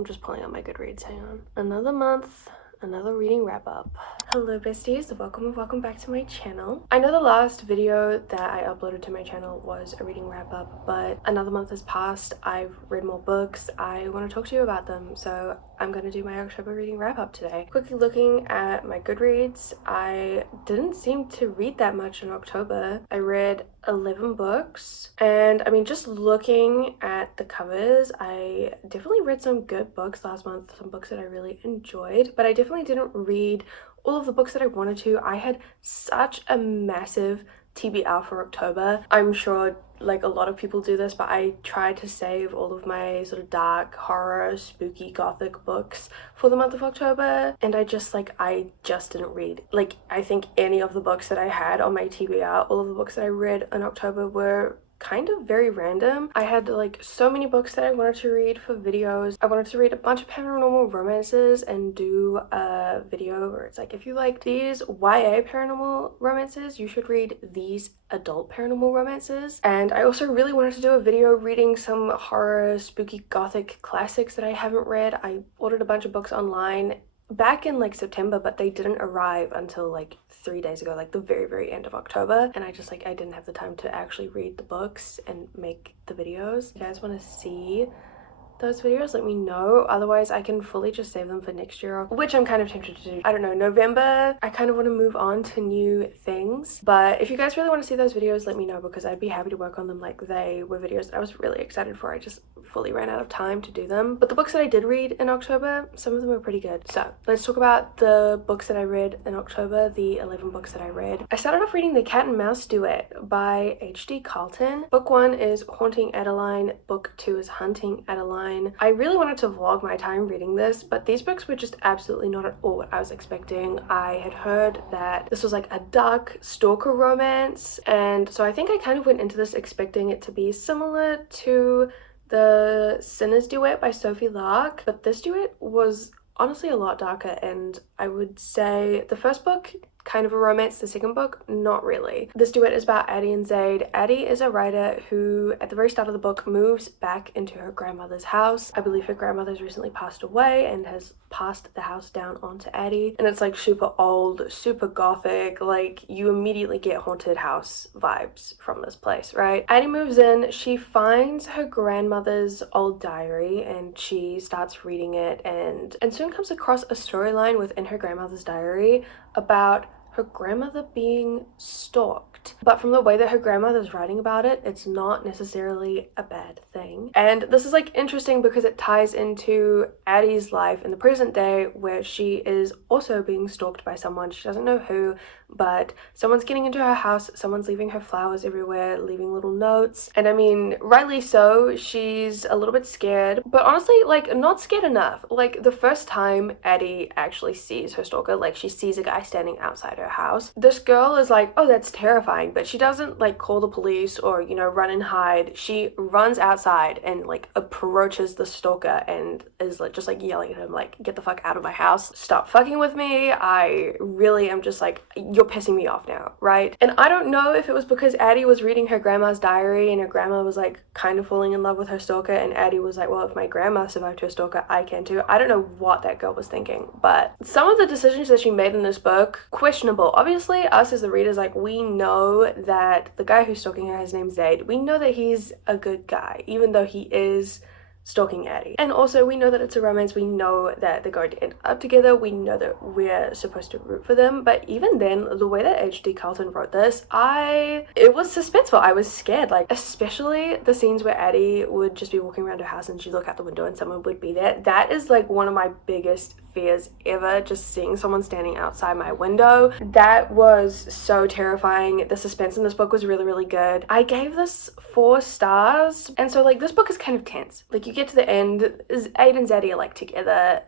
I'm just pulling out my Goodreads, hang on. Another month, another reading wrap up. Hello besties, welcome back to my channel. I know the last video that I uploaded to my channel was a reading wrap up, but another month has passed. I've read more books. I want to talk to you about them, so I'm gonna do my October reading wrap up today. Quickly looking at my Goodreads, I didn't seem to read that much in October. I read 11 books, and I mean, just looking at the covers, I definitely read some good books last month, some books that I really enjoyed, but I definitely didn't read all of the books that I wanted to. I had such a massive TBR for October. I'm sure like a lot of people do this, but I tried to save all of my sort of dark horror, spooky, gothic books for the month of October, and I just didn't read. Like, I think any of the books that I had on my TBR, all of the books that I read in October were kind of very random. I had like so many books that I wanted to read for videos. I wanted to read a bunch of paranormal romances and do a video where it's like, if you like these YA paranormal romances, you should read these adult paranormal romances. And I also really wanted to do a video reading some horror, spooky, gothic classics that I haven't read. I ordered a bunch of books online back in like September, but they didn't arrive until like 3 days ago, like the very end of October, and I didn't have the time to actually read the books and make the videos. If you guys want to see those videos, let me know. Otherwise, I can fully just save them for next year, which I'm kind of tempted to do. I don't know, November, I kind of want to move on to new things. But if you guys really want to see those videos, let me know, because I'd be happy to work on them. Like, they were videos that I was really excited for. I just fully ran out of time to do them. But the books that I did read in October, some of them were pretty good. So let's talk about the books that I read in October, the 11 books that I read. I started off reading The Cat and Mouse Duet by H.D. Carlton. Book 1 is Haunting Adeline. Book 2 is Hunting Adeline. I really wanted to vlog my time reading this, but these books were just absolutely not at all what I was expecting. I had heard that this was like a dark stalker romance, and so I think I kind of went into this expecting it to be similar to the Sinner's Duet by Sophie Lark, but this duet was honestly a lot darker, and I would say the first book, kind of a romance. The second book, not really. This duet is about Addie and Zaid. Addie is a writer who, at the very start of the book, moves back into her grandmother's house. I believe her grandmother's recently passed away and has passed the house down onto Addie. And it's like super old, super gothic, like you immediately get haunted house vibes from this place, right? Addie moves in, she finds her grandmother's old diary and she starts reading it, and soon comes across a storyline within her grandmother's diary about her grandmother being stalked. But from the way that her grandmother's writing about it, it's not necessarily a bad thing. And this is like interesting because it ties into Addie's life in the present day, where she is also being stalked by someone. She doesn't know who, but someone's getting into her house, someone's leaving her flowers everywhere, leaving little notes. And I mean, rightly so, she's a little bit scared, but honestly, like, not scared enough. Like, the first time Addie actually sees her stalker, like, she sees a guy standing outside her house, this girl is like, oh, that's terrifying, but she doesn't like call the police or, you know, run and hide. She runs outside and like approaches the stalker and is like just like yelling at him, like, get the fuck out of my house, stop fucking with me. I really am just like, you're pissing me off now, right? And I don't know if it was because Addie was reading her grandma's diary and her grandma was like kind of falling in love with her stalker, and Addie was like, well, if my grandma survived her stalker, I can too. I don't know what that girl was thinking, but some of the decisions that she made in this book, questionable. Obviously, us as the readers, like, we know that the guy who's stalking her, his name's Zaid, we know that he's a good guy, even though he is stalking Addie. And also, we know that it's a romance, we know that they're going to end up together, we know that we're supposed to root for them. But even then, the way that H.D. Carlton wrote this, it was suspenseful. I was scared, like, especially the scenes where Addie would just be walking around her house and she'd look out the window and someone would be there. That is like one of my biggest fears ever, just seeing someone standing outside my window. That was so terrifying. The suspense in this book was really good. I gave this 4 stars, and so like this book is kind of tense. Like, you get to the end, Aid and Zaddy are like together.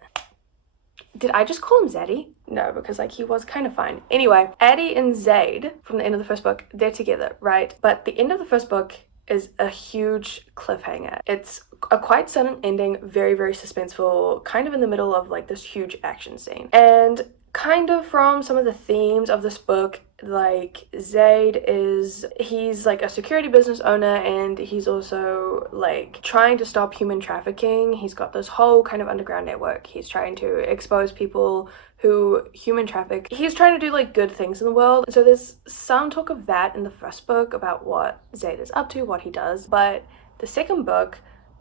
Did I just call him Zaddy? No, because like he was kind of fine. Anyway, Addie and Zaid from the end of the first book, they're together, right? But the end of the first book is a huge cliffhanger. It's a quite sudden ending, very suspenseful, kind of in the middle of like this huge action scene. And kind of from some of the themes of this book, like he's like a security business owner, and he's also like trying to stop human trafficking. He's got this whole kind of underground network. He's trying to expose people who human traffic. He's trying to do like good things in the world. So there's some talk of that in the first book about what Zaid is up to, what he does. But the second book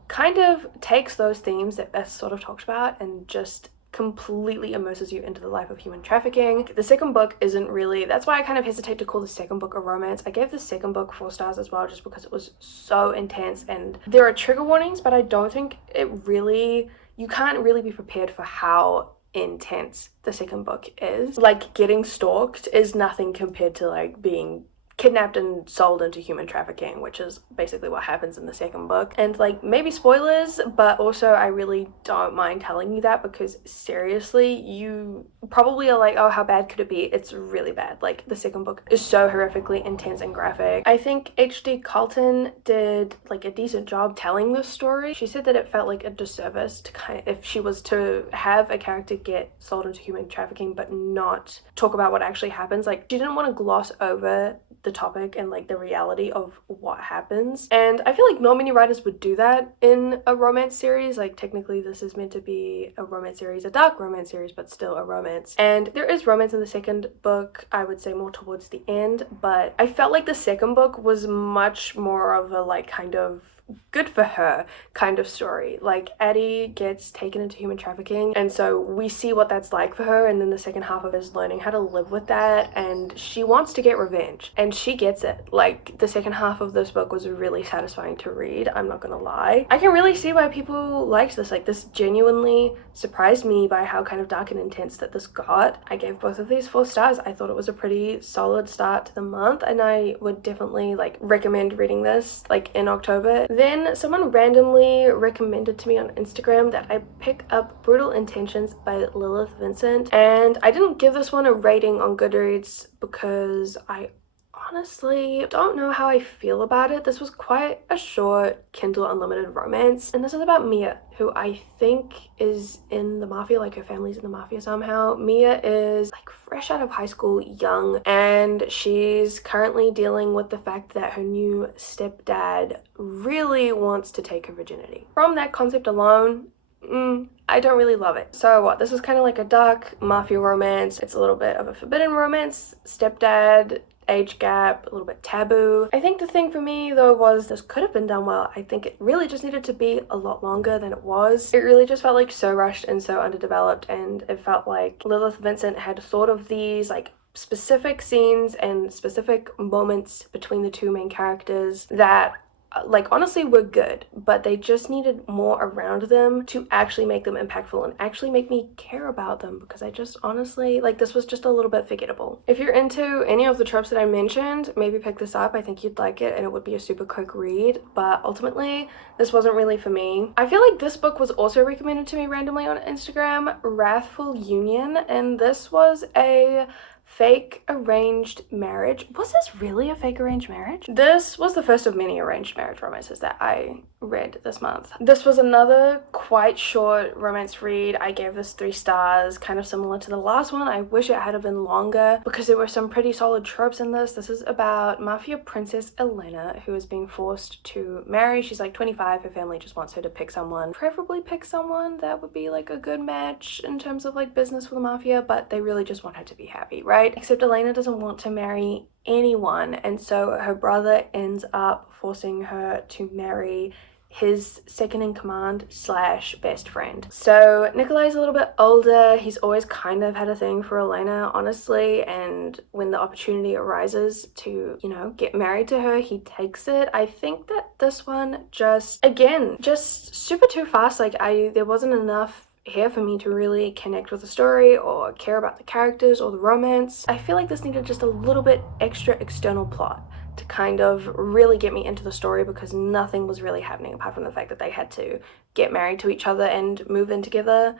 kind of takes those themes that Beth sort of talked about and just completely immerses you into the life of human trafficking. The second book isn't really, that's why I kind of hesitate to call the second book a romance. I gave the second book 4 stars as well, just because it was so intense, and there are trigger warnings, but I don't think you can't really be prepared for how intense the second book is. Like, getting stalked is nothing compared to like being kidnapped and sold into human trafficking, which is basically what happens in the second book. And like, maybe spoilers, but also I really don't mind telling you that, because seriously, you probably are like, oh, how bad could it be? It's really bad. Like, the second book is so horrifically intense and graphic. I think H.D. Carlton did like a decent job telling this story. She said that it felt like a disservice to if she was to have a character get sold into human trafficking but not talk about what actually happens. Like, she didn't want to gloss over the topic and like the reality of what happens. And I feel like not many writers would do that in a romance series. Like, technically this is meant to be a romance series, a dark romance series, but still a romance. And there is romance in the second book, I would say more towards the end, but I felt like the second book was much more of a like kind of good for her kind of story. Like, Addie gets taken into human trafficking, and so we see what that's like for her, and then the second half of it is learning how to live with that, and she wants to get revenge, and she gets it. Like, the second half of this book was really satisfying to read, I'm not gonna lie. I can really see why people liked this. Like, this genuinely surprised me by how kind of dark and intense that this got. I gave both of these 4 stars. I thought it was a pretty solid start to the month, and I would definitely like recommend reading this like in October. Then someone randomly recommended to me on Instagram that I pick up Brutal Intentions by Lilith Vincent, and I didn't give this one a rating on Goodreads because I honestly don't know how I feel about it. This was quite a short Kindle Unlimited romance, and this is about Mia, who I think is in the mafia, like her family's in the mafia somehow. Mia is like fresh out of high school, young, and she's currently dealing with the fact that her new stepdad really wants to take her virginity. From that concept alone, I don't really love it. So what, this is kind of like a dark mafia romance. It's a little bit of a forbidden romance, stepdad, age gap, a little bit taboo. I think the thing for me though was this could have been done well. I think it really just needed to be a lot longer than it was. It really just felt like so rushed and so underdeveloped, and it felt like Lilith Vincent had thought of these like specific scenes and specific moments between the two main characters that like honestly were good, but they just needed more around them to actually make them impactful and actually make me care about them, because I just honestly, like, this was just a little bit forgettable. If you're into any of the tropes that I mentioned, maybe pick this up. I think you'd like it, and it would be a super quick read, but ultimately this wasn't really for me. I feel like this book was also recommended to me randomly on Instagram, Wrathful Union, and this was a fake arranged marriage. Was this really a fake arranged marriage? This was the first of many arranged marriage romances that I read this month. This was another quite short romance read. I gave this 3 stars, kind of similar to the last one. I wish it had been longer because there were some pretty solid tropes in this. This is about mafia princess Elena, who is being forced to marry. She's like 25. Her family just wants her to pick someone, preferably pick someone that would be like a good match in terms of like business for the mafia, but they really just want her to be happy, right? Except Elena doesn't want to marry anyone, and so her brother ends up forcing her to marry his second in command slash best friend. So Nikolai's a little bit older. He's always kind of had a thing for Elena, honestly, and when the opportunity arises to, you know, get married to her, he takes it. I think that this one just super too fast. Like, there wasn't enough here for me to really connect with the story or care about the characters or the romance. I feel like this needed just a little bit extra external plot to kind of really get me into the story, because nothing was really happening apart from the fact that they had to get married to each other and move in together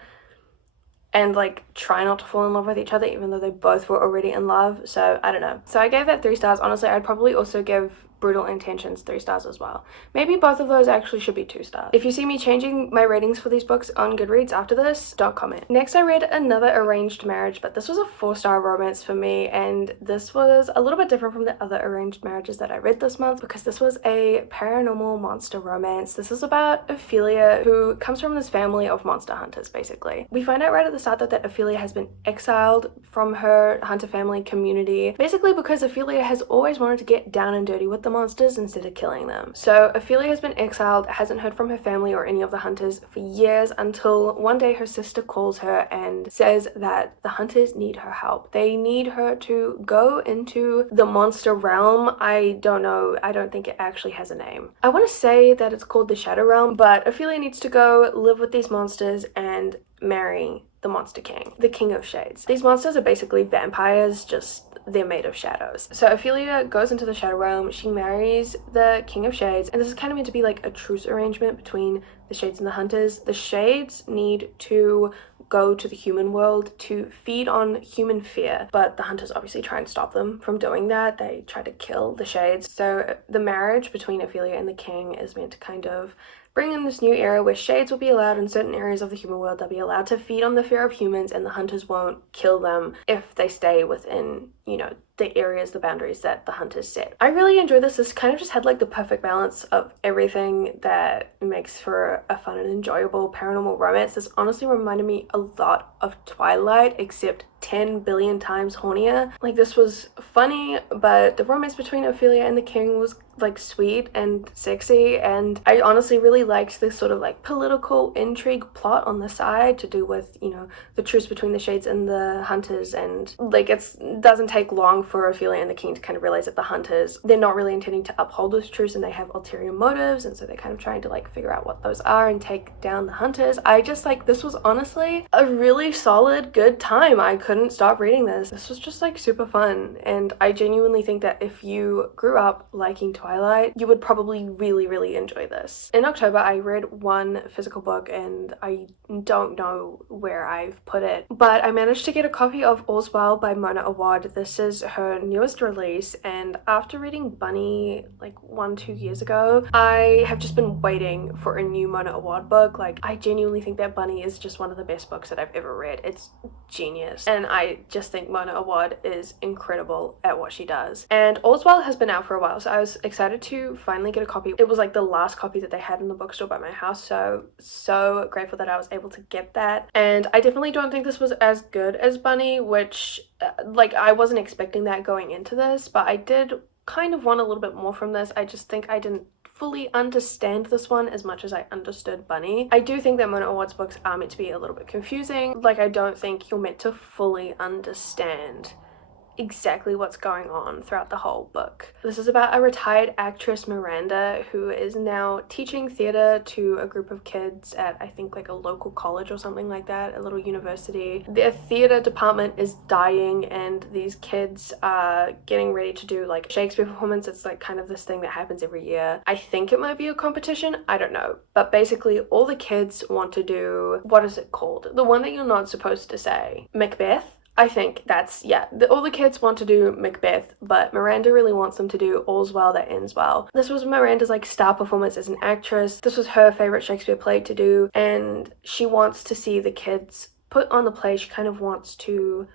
and like try not to fall in love with each other even though they both were already in love. So I don't know. So I gave that 3 stars. Honestly, I'd probably also give Brutal Intentions 3 stars as well. Maybe both of those actually should be 2 stars. If you see me changing my ratings for these books on Goodreads after this, don't comment. Next, I read another arranged marriage, but this was a 4-star romance for me, and this was a little bit different from the other arranged marriages that I read this month because this was a paranormal monster romance. This is about Ophelia, who comes from this family of monster hunters, basically. We find out right at the start that Ophelia has been exiled from her hunter family community, basically because Ophelia has always wanted to get down and dirty with the monsters instead of killing them. So Ophelia has been exiled, hasn't heard from her family or any of the hunters for years, until one day her sister calls her and says that the hunters need her help. They need her to go into the monster realm. I don't know, I don't think it actually has a name. I want to say that it's called the Shadow Realm, but Ophelia needs to go live with these monsters and marry the Monster King, the King of Shades. These monsters are basically vampires, just they're made of shadows. So Ophelia goes into the Shadow Realm, she marries the King of Shades, and this is kind of meant to be like a truce arrangement between the Shades and the Hunters. The Shades need to go to the human world to feed on human fear, but the Hunters obviously try and stop them from doing that. They try to kill the Shades. So the marriage between Ophelia and the King is meant to kind of bring in this new era where Shades will be allowed in certain areas of the human world. They'll be allowed to feed on the fear of humans, and the Hunters won't kill them if they stay within, you know, the areas, the boundaries that the Hunters set. I really enjoyed this. This kind of just had like the perfect balance of everything that makes for a fun and enjoyable paranormal romance. This honestly reminded me a lot of Twilight, except 10 billion times hornier. Like, this was funny, but the romance between Ophelia and the King was like sweet and sexy, and I honestly really liked this sort of like political intrigue plot on the side to do with, you know, the truce between the Shades and the Hunters. And like, it doesn't take long for Ophelia and the King to kind of realize that the Hunters, they're not really intending to uphold this truce, and they have ulterior motives, and so they're kind of trying to like figure out what those are and take down the Hunters. I just like, this was honestly a really solid, good time. I couldn't stop reading this. This was just like super fun, and I genuinely think that if you grew up liking Twilight, you would probably really enjoy this. In October, I read one physical book, and I don't know where I've put it, but I managed to get a copy of All's Well by Mona Awad. This is her newest release, and after reading Bunny like 1-2 years ago, I have just been waiting for a new Mona Awad book. Like, I genuinely think that Bunny is just one of the best books that I've ever read. It's genius, and I just think Mona Awad is incredible at what she does. And All's Well has been out for a while, so I was excited to finally get a copy. It was like the last copy that they had in the bookstore by my house, so grateful that I was able to get that. And I definitely don't think this was as good as Bunny, which like, I wasn't expecting that going into this, but I did kind of want a little bit more from this. I just think I didn't fully understand this one as much as I understood Bunny. I do think that Mona Awad's books are meant to be a little bit confusing. Like, I don't think you're meant to fully understand exactly what's going on throughout the whole book. This is about a retired actress, Miranda, who is now teaching theater to a group of kids at, I think, like a local college or something like that, a little university. Their theater department is dying, and these kids are getting ready to do like Shakespeare performance. It's like kind of this thing that happens every year. I think it might be a competition, I don't know, but basically all the kids want to do, what is it called? The one that you're not supposed to say. Macbeth? I think that's, yeah, all the kids want to do Macbeth, but Miranda really wants them to do All's Well That Ends Well. This was Miranda's like star performance as an actress. This was her favorite Shakespeare play to do, and she wants to see the kids put on the play. She kind of wants to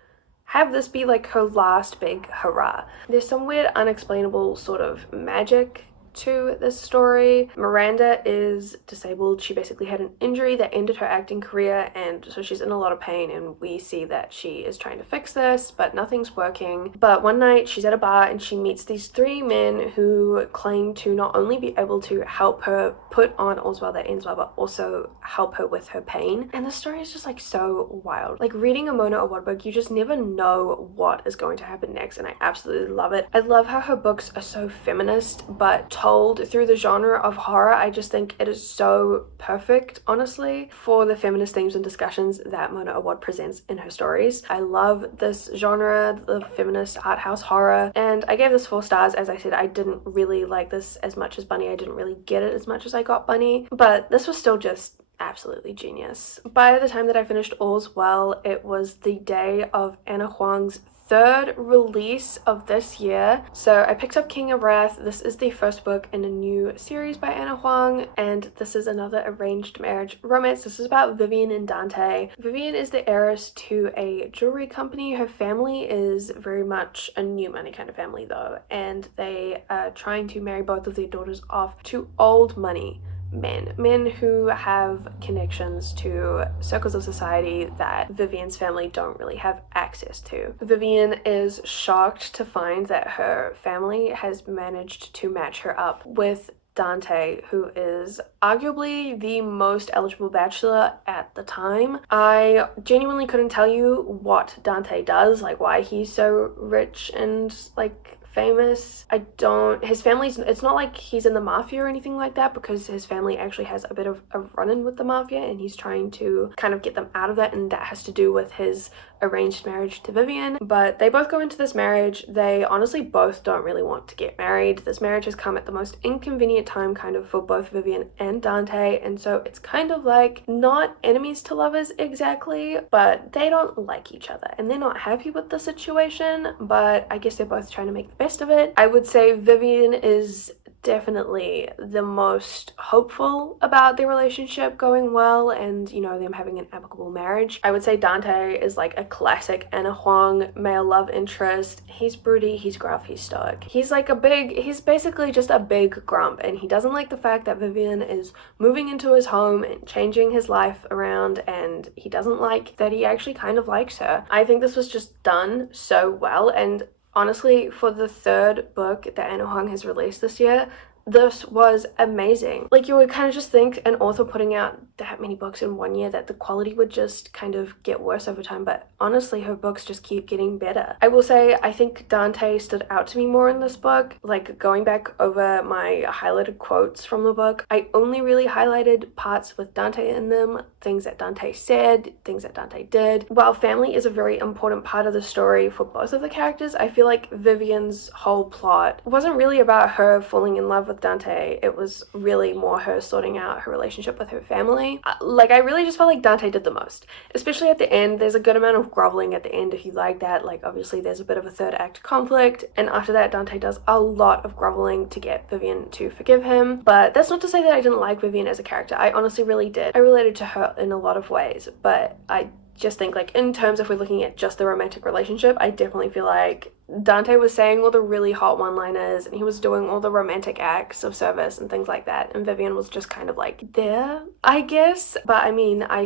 have this be like her last big hurrah. There's some weird unexplainable sort of magic to this story. Miranda is disabled. She basically had an injury that ended her acting career, and so she's in a lot of pain, and we see that she is trying to fix this, but nothing's working. But one night she's at a bar and she meets these 3 men who claim to not only be able to help her put on All's Well That Ends Well, but also help her with her pain. And the story is just like so wild. Like, reading a Mona Awad book, you just never know what is going to happen next, and I absolutely love it. I love how her books are so feminist, but told through the genre of horror. I just think it is so perfect, honestly, for the feminist themes and discussions that Mona Awad presents in her stories. I love this genre, the feminist art house horror, and I gave this 4 stars. As I said, I didn't really like this as much as Bunny. I didn't really get it as much as I got Bunny, but this was still just absolutely genius. By the time that I finished All's Well, it was the day of Anna Huang's third release of this year. So I picked up King of Wrath. This is the first book in a new series by Anna Huang, and this is another arranged marriage romance. This is about Vivian and Dante. Vivian is the heiress to a jewelry company. Her family is very much a new money kind of family though, and they are trying to marry both of their daughters off to old money men who have connections to circles of society that Vivian's family don't really have access to. Vivian is shocked to find that her family has managed to match her up with Dante, who is arguably the most eligible bachelor at the time. I genuinely couldn't tell you what Dante does, like why he's so rich and like famous. His family's, it's not like he's in the mafia or anything like that, because his family actually has a bit of a run-in with the mafia and he's trying to kind of get them out of that, and that has to do with his arranged marriage to Vivian. But they both go into this marriage. They honestly both don't really want to get married. This marriage has come at the most inconvenient time kind of for both Vivian and Dante, and so it's kind of like not enemies to lovers exactly, but they don't like each other and they're not happy with the situation, but I guess they're both trying to make the best of it. I would say Vivian is definitely the most hopeful about their relationship going well and, you know, them having an amicable marriage. I would say Dante is like a classic Anna Huang male love interest. He's broody, he's gruff, he's stoic. He's basically just a big grump, and he doesn't like the fact that Vivian is moving into his home and changing his life around, and he doesn't like that he actually kind of likes her. I think this was just done so well, and honestly, for the third book that Anna Huang has released this year, this was amazing. Like, you would kind of just think an author putting out that many books in 1 year that the quality would just kind of get worse over time, but honestly her books just keep getting better. I will say I think Dante stood out to me more in this book. Like, going back over my highlighted quotes from the book, I only really highlighted parts with Dante in them, things that Dante said, things that Dante did. While family is a very important part of the story for both of the characters, I feel like Vivian's whole plot wasn't really about her falling in love with Dante. It was really more her sorting out her relationship with her family. Like, I really just felt like Dante did the most, especially at the end. There's a good amount of groveling at the end if you like that. Like, obviously there's a bit of a third act conflict, and after that Dante does a lot of groveling to get Vivian to forgive him. But that's not to say that I didn't like Vivian as a character. I honestly really did. I related to her in a lot of ways, but I just think, like, in terms of we're looking at just the romantic relationship, I definitely feel like Dante was saying all the really hot one-liners and he was doing all the romantic acts of service and things like that, and Vivian was just kind of like there, I guess. But I mean, I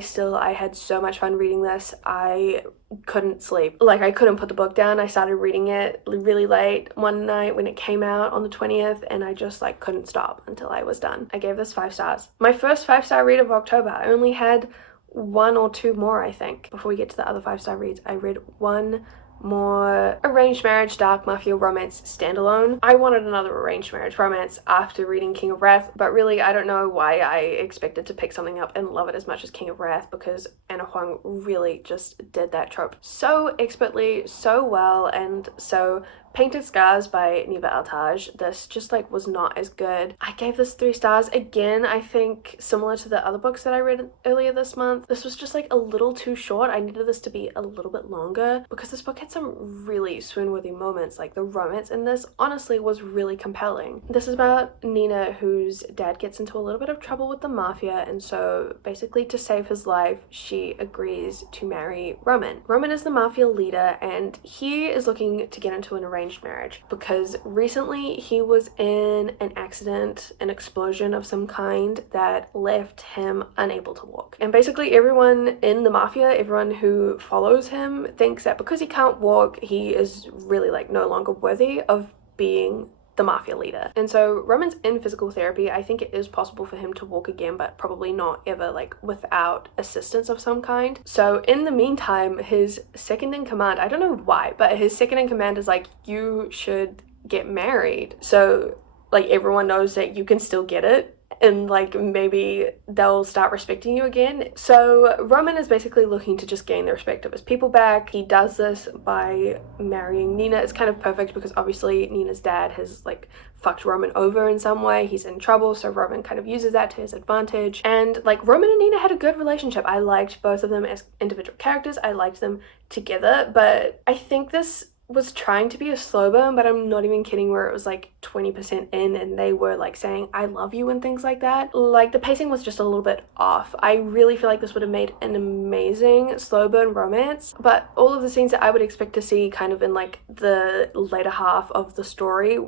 had so much fun reading this. I couldn't sleep. Like, I couldn't put the book down. I started reading it really late one night when it came out on the 20th, and I just like couldn't stop until I was done. I gave this 5 stars. My first 5-star read of October. I only had 1 or 2 more, I think. Before we get to the other 5-star reads, I read 1 more arranged marriage dark mafia romance standalone. I wanted another arranged marriage romance after reading King of Wrath, but really I don't know why I expected to pick something up and love it as much as King of Wrath, because Anna Huang really just did that trope so expertly, so well, and so Painted Scars by Neva Altaj, this just like was not as good. I gave this 3 stars. Again, I think similar to the other books that I read earlier this month, this was just like a little too short. I needed this to be a little bit longer because this book had some really swoon-worthy moments. Like, the romance in this honestly was really compelling. This is about Nina, whose dad gets into a little bit of trouble with the mafia, and so basically to save his life she agrees to marry Roman. Roman is the mafia leader, and he is looking to get into an arranged marriage because recently he was in an accident, an explosion of some kind that left him unable to walk. And basically everyone in the mafia, everyone who follows him, thinks that because he can't walk, he is really like no longer worthy of being the mafia leader. And so Roman's in physical therapy. I think it is possible for him to walk again, but probably not ever like without assistance of some kind. So in the meantime, his second in command, I don't know why, but his second in command is like, you should get married, so like everyone knows that you can still get it. and like maybe they'll start respecting you again. So Roman is basically looking to just gain the respect of his people back. He does this by marrying Nina. It's kind of perfect because obviously Nina's dad has like fucked Roman over in some way. He's in trouble, so Roman kind of uses that to his advantage. And like Roman and Nina had a good relationship. I liked both of them as individual characters. I liked them together, but I think this was trying to be a slow burn, but I'm not even kidding, where it was like 20% in and they were like saying I love you and things like that. Like the pacing was just a little bit off. I really feel like this would have made an amazing slow burn romance, but all of the scenes that I would expect to see kind of in like the later half of the story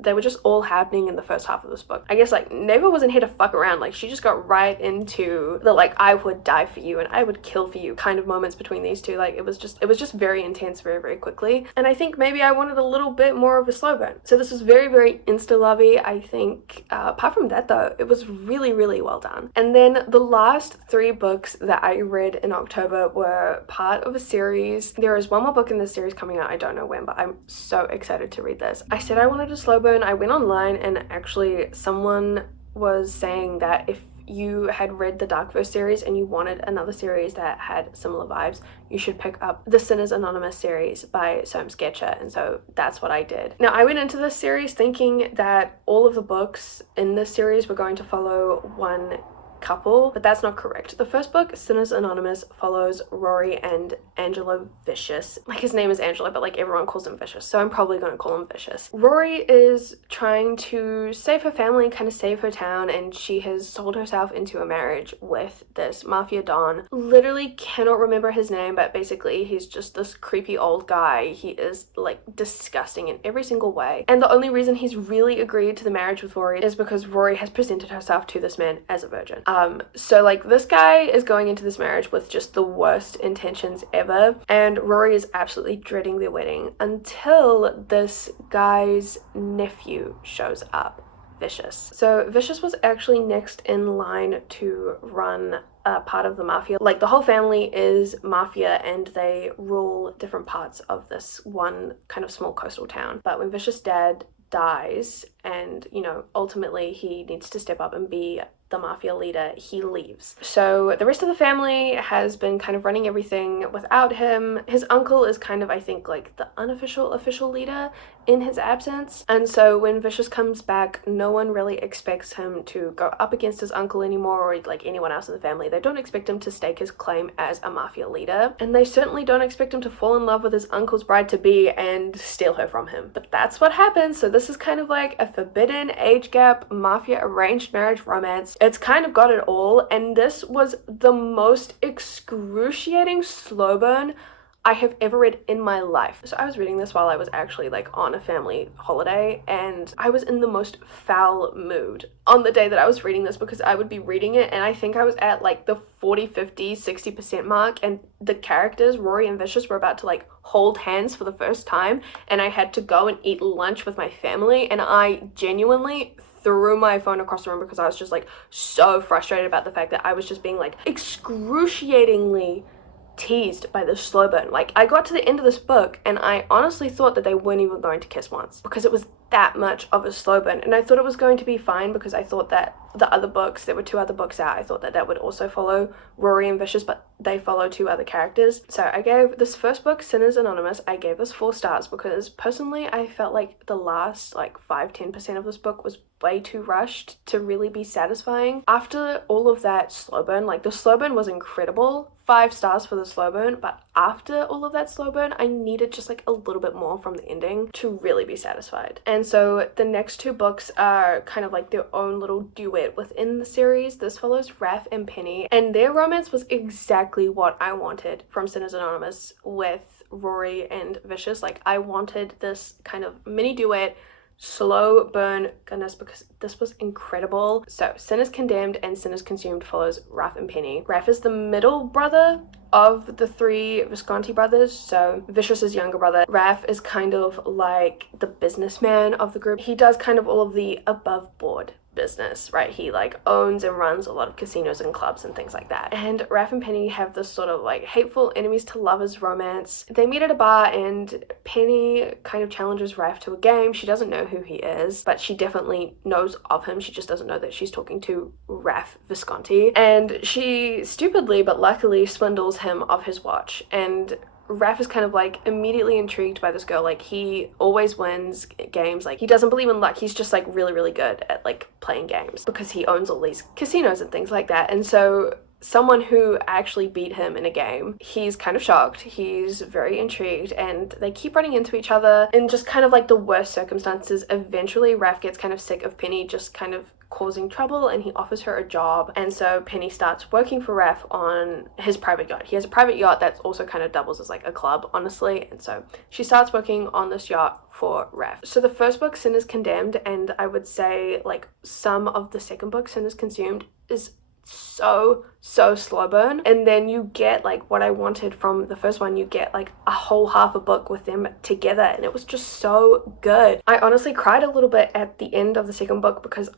they were just all happening in the first half of this book. I guess like Neva wasn't here to fuck around. Like she just got right into the like I would die for you and I would kill for you kind of moments between these two. Like it was just very intense very, very quickly. And I think maybe I wanted a little bit more of a slow burn. So this was very, very insta-lovey. I think apart from that though, it was really, really well done. And then the last 3 books that I read in October were part of a series. There is one more book in this series coming out. I don't know when, but I'm so excited to read this. I said I wanted a slow burn. I went online and actually someone was saying that if you had read the Darkverse series and you wanted another series that had similar vibes, you should pick up the Sinners Anonymous series by Soam Sketcher, and so that's what I did. Now I went into this series thinking that all of the books in this series were going to follow one couple, but that's not correct. The first book, Sinners Anonymous, follows Rory and Angela Vicious. Like his name is Angela, but like everyone calls him Vicious, so I'm probably going to call him Vicious. Rory is trying to save her family, kind of save her town, and she has sold herself into a marriage with this mafia don. Literally cannot remember his name, but basically he's just this creepy old guy. He is like disgusting in every single way, and the only reason he's really agreed to the marriage with Rory is because Rory has presented herself to this man as a virgin. So like this guy is going into this marriage with just the worst intentions ever, and Rory is absolutely dreading their wedding until this guy's nephew shows up, Vicious. So Vicious was actually next in line to run part of the mafia. Like the whole family is mafia and they rule different parts of this one kind of small coastal town. But when Vicious' dad dies and, you know, ultimately he needs to step up and be the mafia leader, he leaves. So the rest of the family has been kind of running everything without him. His uncle is kind of, I think, like the unofficial official leader in his absence. And so when Vicious comes back, no one really expects him to go up against his uncle anymore, or like anyone else in the family. They don't expect him to stake his claim as a mafia leader, and they certainly don't expect him to fall in love with his uncle's bride-to-be and steal her from him. But that's what happens. So this is kind of like a forbidden age gap mafia arranged marriage romance. It's kind of got it all, and this was the most excruciating slow burn I have ever read in my life. So I was reading this while I was actually like on a family holiday, and I was in the most foul mood on the day that I was reading this, because I would be reading it and I think I was at like the 40, 50, 60% mark, and the characters, Rory and Vicious, were about to like hold hands for the first time, and I had to go and eat lunch with my family, and I genuinely threw my phone across the room because I was just like so frustrated about the fact that I was just being like excruciatingly teased by this slow burn. Like I got to the end of this book and I honestly thought that they weren't even going to kiss once, because it was that much of a slow burn. And I thought it was going to be fine because I thought that the other books, there were 2 other books out, I thought that that would also follow Rory and Vicious, but they follow 2 other characters. So I gave this first book, Sinners Anonymous, I gave this 4 stars because personally I felt like the last like 5-10% of this book was way too rushed to really be satisfying. After all of that slow burn, like the slow burn was incredible, 5 stars for the slow burn, but after all of that slow burn, I needed just like a little bit more from the ending to really be satisfied. And so the next 2 books are kind of like their own little duet within the series. This follows Raph and Penny, and their romance was exactly what I wanted from Sinners Anonymous with Rory and Vicious. Like I wanted this kind of mini duet, slow burn goodness, because this was incredible. So Sinners Condemned and Sinners Consumed follows Raph and Penny. Raph is the middle brother of the 3 Visconti brothers, so Vicious's younger brother. Raph is kind of like the businessman of the group. He does kind of all of the above board business, right? He like owns and runs a lot of casinos and clubs and things like that. And Raph and Penny have this sort of like hateful enemies to lovers romance. They meet at a bar and Penny kind of challenges Raph to a game. She doesn't know who he is, but she definitely knows of him. She just doesn't know that she's talking to Raph Visconti. And she stupidly but luckily swindles him of his watch. And Raph is kind of like immediately intrigued by this girl. Like, he always wins games. Like, he doesn't believe in luck. He's just like really, really good at like playing games because he owns all these casinos and things like that. And so someone who actually beat him in a game, he's kind of shocked, he's very intrigued, and they keep running into each other in just kind of like the worst circumstances. Eventually Raph gets kind of sick of Penny just kind of causing trouble and he offers her a job, and so Penny starts working for Raph on his private yacht. He has a private yacht that's also kind of doubles as like a club, honestly, and so she starts working on this yacht for Raph. So the first book, Sin is Condemned, and I would say like some of the second book, Sin is Consumed, is so slow burn, and then you get like what I wanted from the first one. You get like a whole half a book with them together, and it was just so good. I honestly cried a little bit at the end of the second book because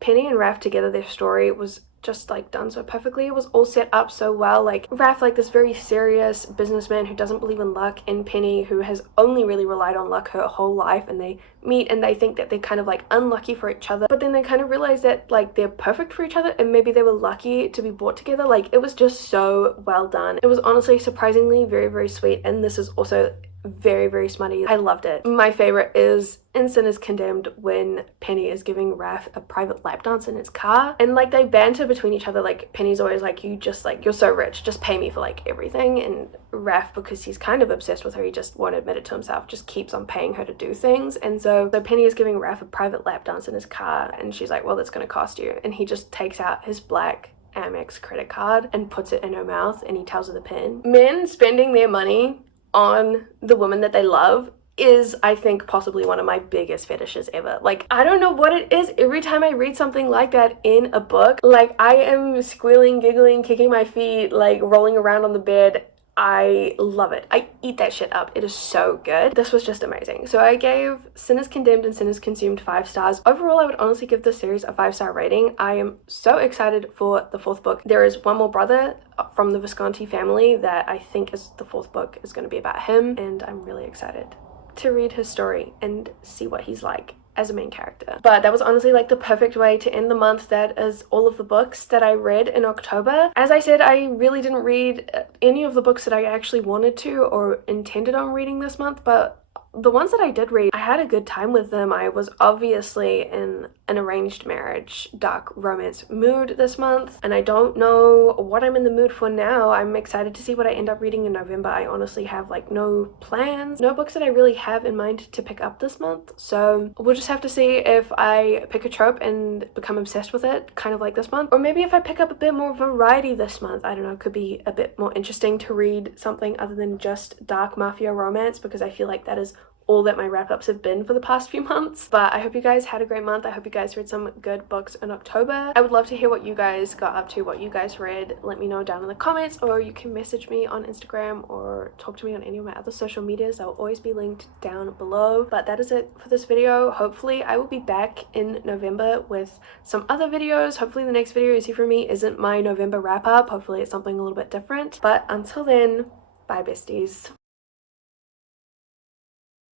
Penny and Raph together, their story was just like done so perfectly. It was all set up so well. Like Raph, like this very serious businessman who doesn't believe in luck, and Penny, who has only really relied on luck her whole life, and they meet and they think that they're kind of like unlucky for each other, but then they kind of realize that like they're perfect for each other and maybe they were lucky to be brought together. Like, it was just so well done. It was honestly surprisingly very sweet, and this is also very smutty. I loved it. My favorite is in Sin is Condemned when Penny is giving Raph a private lap dance in his car, and like they banter between each other. Like, Penny's always like, you just like, you're so rich, just pay me for like everything, and Raph, because he's kind of obsessed with her, he just won't admit it to himself, just keeps on paying her to do things. And so Penny is giving Raph a private lap dance in his car, and she's like, well, that's gonna cost you, and he just takes out his black Amex credit card and puts it in her mouth, and he tells her the pin. Men spending their money on the woman that they love is, I think, possibly one of my biggest fetishes ever. Like, I don't know what it is. Every time I read something like that in a book, like, I am squealing, giggling, kicking my feet, like rolling around on the bed. I love it. I eat that shit up. It is so good. This was just amazing. So I gave Sin is Condemned and Sin is Consumed 5 stars. Overall, I would honestly give this series a 5-star rating. I am so excited for the 4th book. There is one more brother from the Visconti family that I think is the 4th book is going to be about him, and I'm really excited to read his story and see what he's like as a main character. But that was honestly like the perfect way to end the month. That is all of the books that I read in October. As I said, I really didn't read any of the books that I actually wanted to or intended on reading this month, but the ones that I did read, I had a good time with them. I was obviously in an arranged marriage, dark romance mood this month, and I don't know what I'm in the mood for now. I'm excited to see what I end up reading in November. I honestly have like no plans, no books that I really have in mind to pick up this month, so we'll just have to see if I pick a trope and become obsessed with it, kind of like this month, or maybe if I pick up a bit more variety this month. I don't know, it could be a bit more interesting to read something other than just dark mafia romance, because I feel like that is all that my wrap-ups have been for the past few months. But I hope you guys had a great month. I hope you guys read some good books in October. I would love to hear what you guys got up to, what you guys read. Let me know down in the comments, or you can message me on Instagram or talk to me on any of my other social medias. They'll always be linked down below. But that is it for this video. Hopefully I will be back in November with some other videos. Hopefully the next video you see from me isn't my November wrap-up. Hopefully it's something a little bit different. But until then, bye besties.